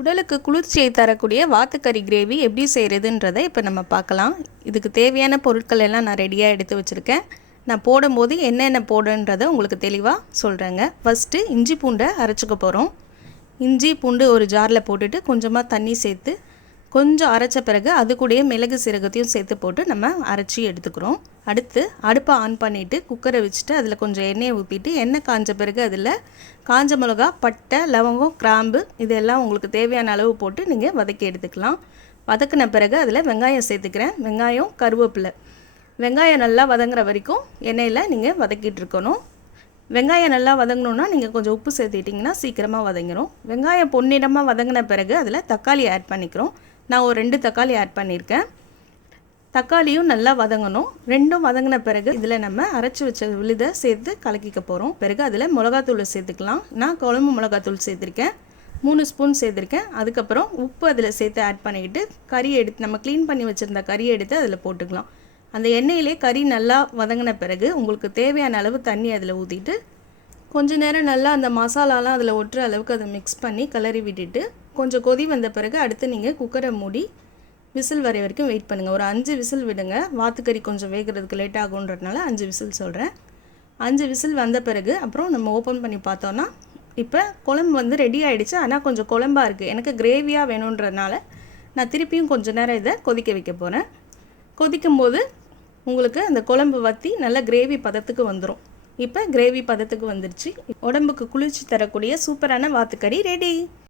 உடலுக்கு குளிர்ச்சியை தரக்கூடிய வாத்துக்கறி கிரேவி எப்படி செய்கிறதுன்றதை இப்போ நம்ம பார்க்கலாம். இதுக்கு தேவையான பொருட்கள் எல்லாம் நான் ரெடியாக எடுத்து வச்சுருக்கேன். நான் போடும்போது என்னென்ன போடுன்றதை உங்களுக்கு தெளிவாக சொல்கிறேங்க. ஃபஸ்ட்டு இஞ்சி பூண்டை அரைச்சிக்க போகிறோம். இஞ்சி பூண்டு ஒரு ஜாரில் போட்டுட்டு கொஞ்சமாக தண்ணி சேர்த்து கொஞ்சம் அரைச்ச பிறகு அது கூடயே மிளகு சீரகத்தையும் சேர்த்து போட்டு நம்ம அரைச்சி எடுத்துக்கிறோம். அடுத்து அடுப்பை ஆன் பண்ணிவிட்டு குக்கரை வச்சுட்டு அதில் கொஞ்சம் எண்ணெயை ஊற்றிட்டு எண்ணெய் காஞ்ச பிறகு அதில் காஞ்ச மிளகா, பட்டை, லவங்கம், கிராம்பு இதெல்லாம் உங்களுக்கு தேவையான அளவு போட்டு நீங்கள் வதக்கி எடுத்துக்கலாம். வதக்கின பிறகு அதில் வெங்காயம் சேர்த்துக்கிறேன். வெங்காயம், கருவேப்பிலை. வெங்காயம் நல்லா வதங்குற வரைக்கும் எண்ணெயில் நீங்கள் வதக்கிட்டு இருக்கணும். வெங்காயம் நல்லா வதங்கணுன்னா நீங்கள் கொஞ்சம் உப்பு சேர்த்துட்டிங்கன்னா சீக்கிரமாக வதங்கிடும். வெங்காயம் பொன்னிறமாக வதங்கின பிறகு அதில் தக்காளி ஆட் பண்ணிக்கிறோம். நான் ஒரு 2 தக்காளி ஆட் பண்ணியிருக்கேன். தக்காளியும் நல்லா வதங்கணும். ரெண்டும் வதங்கின பிறகு இதில் நம்ம அரைச்சி வச்ச விழுதை சேர்த்து கலக்கிக்க போகிறோம். பிறகு அதில் மிளகாத்தூள் சேர்த்துக்கலாம். நான் குழம்பு மிளகாத்தூள் சேர்த்துருக்கேன், 3 ஸ்பூன் சேர்த்துருக்கேன். அதுக்கப்புறம் உப்பு அதில் சேர்த்து ஆட் பண்ணிக்கிட்டு கறி எடுத்து நம்ம க்ளீன் பண்ணி வச்சுருந்த கறியை எடுத்து அதில் போட்டுக்கலாம். அந்த எண்ணெயிலே கறி நல்லா வதங்கின பிறகு உங்களுக்கு தேவையான அளவு தண்ணி அதில் ஊற்றிட்டு கொஞ்ச நேரம் நல்லா அந்த மசாலாலாம் அதில் ஒட்டுற அளவுக்கு அதை மிக்ஸ் பண்ணி கிளறி விட்டுட்டு கொஞ்சம் கொதி வந்த பிறகு அடுத்து நீங்கள் குக்கரை மூடி விசில் வரை வரைக்கும் வெயிட் பண்ணுங்கள். ஒரு 5 விசில் விடுங்க. வாத்துக்கறி கொஞ்சம் வேகிறதுக்கு லேட் ஆகுன்றதுனால 5 விசில் சொல்கிறேன். 5 விசில் வந்த பிறகு அப்புறம் நம்ம ஓப்பன் பண்ணி பார்த்தோன்னா இப்போ குழம்பு வந்து ரெடி ஆகிடுச்சு. ஆனால் கொஞ்சம் குழம்பாக இருக்குது. எனக்கு கிரேவியாக வேணுன்றதுனால நான் திருப்பியும் கொஞ்சம் நேரம் இதை கொதிக்க வைக்க போகிறேன். கொதிக்கும்போது உங்களுக்கு அந்த குழம்பு வற்றி நல்லா கிரேவி பதத்துக்கு வந்துடும். இப்போ கிரேவி பதத்துக்கு வந்துருச்சு. உடம்புக்கு குளிர்ச்சி தரக்கூடிய சூப்பரான வாத்துக்கறி ரெடி.